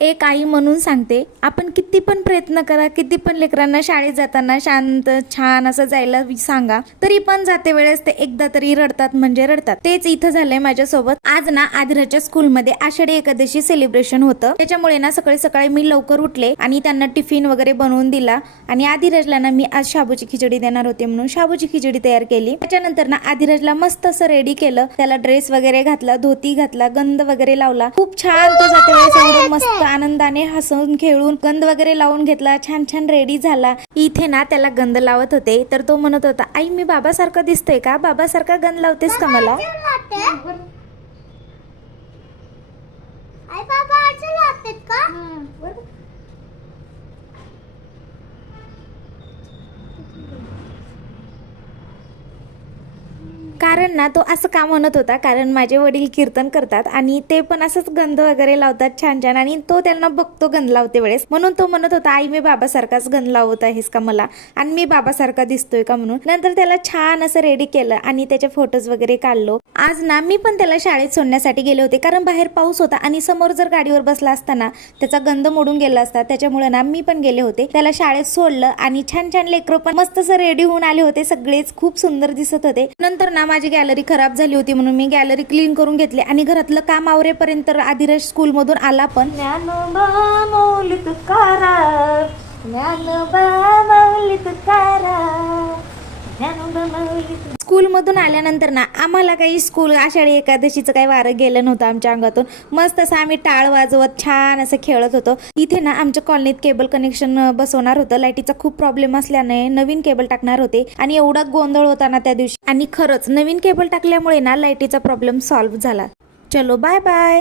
एक आई म्हणून सांगते, आपण किती पण प्रयत्न करा, किती पण लेकरांना शाळेत जाताना शांत छान असं जायला सांगा, तरी पण जाते वेळेस ते एकदा तरी रडतात म्हणजे रडतात. तेच इथं झालंय माझ्यासोबत. आज ना आधिराच्या स्कूलमध्ये आषाढी एकादशी सेलिब्रेशन होतं. त्याच्यामुळे ना सकाळी सकाळी मी लवकर उठले आणि त्यांना टिफिन वगैरे बनवून दिला. आणि आधिराजला ना मी आज शाबूची खिचडी देणार होते म्हणून शाबूची खिचडी तयार केली. त्याच्यानंतर ना आधिराजला मस्त असं रेडी केलं. त्याला ड्रेस वगैरे घातला, धोती घातला, गंध वगैरे लावला. खूप छान तो जाते वेळेस एवढं मस्त आनंदाने हसून खेळून गंध वगैरे लावून घेतला. छान छान रेडी झाला. इथे ना त्याला गंध लावत होते तर तो म्हणत होता, आई मी बाबासारखं दिसतोय का? बाबासारखा गंध लावतेस का मला? आई बाबा आजी लावतात का? कारण ना तो असं का म्हणत होता, कारण माझे वडील कीर्तन करतात आणि ते पण असंच गंध वगैरे लावतात छान छान, आणि तो त्यांना बघतो गंध लावते वेळेस, म्हणून तो म्हणत होता, आई मी बाबासारखाच गंध लावत आहेस का मला, आणि मी बाबासारखा दिसतोय का म्हणून. नंतर त्याला छान असं रेडी केलं आणि त्याचे फोटोज वगैरे काढलो. आज ना मी पण त्याला शाळेत सोडण्यासाठी गेले होते, कारण बाहेर पाऊस होता आणि समोर जर गाडीवर बसला असताना त्याचा गंध मोडून गेला असता. त्याच्यामुळे ना मी पण गेले होते, त्याला शाळेत सोडलं आणि छान छान लेकरं पण मस्त असं रेडी होऊन आले होते. सगळेच खूप सुंदर दिसत होते. नंतर ना माझी गॅलरी खराब झाली होती म्हणून मी गॅलरी क्लीन करून घेतली आणि घरातलं काम आवरेपर्यंत आधिराज स्कूल मधून आला. पण ज्ञानोबा माऊली तुकाराम, ज्ञानोबा माऊली तुकाराम, ज्ञानोबा माऊली. स्कूल मधून आल्यानंतर ना आम्हाला काही स्कूल आषाढी एकादशीचं काही वारं गेलं नव्हतं आमच्या अंगातून. मस्त असं आम्ही टाळ वाजवत छान असं खेळत होतो. इथे ना आमच्या कॉलनीत केबल कनेक्शन बसवणार होतं. लाईटीचा खूप प्रॉब्लेम असल्याने नवीन केबल टाकणार होते आणि एवढा गोंधळ होता ना त्या दिवशी. आणि खरंच नवीन केबल टाकल्यामुळे ना लाईटीचा प्रॉब्लेम सॉल्व्ह झाला. चलो बाय बाय.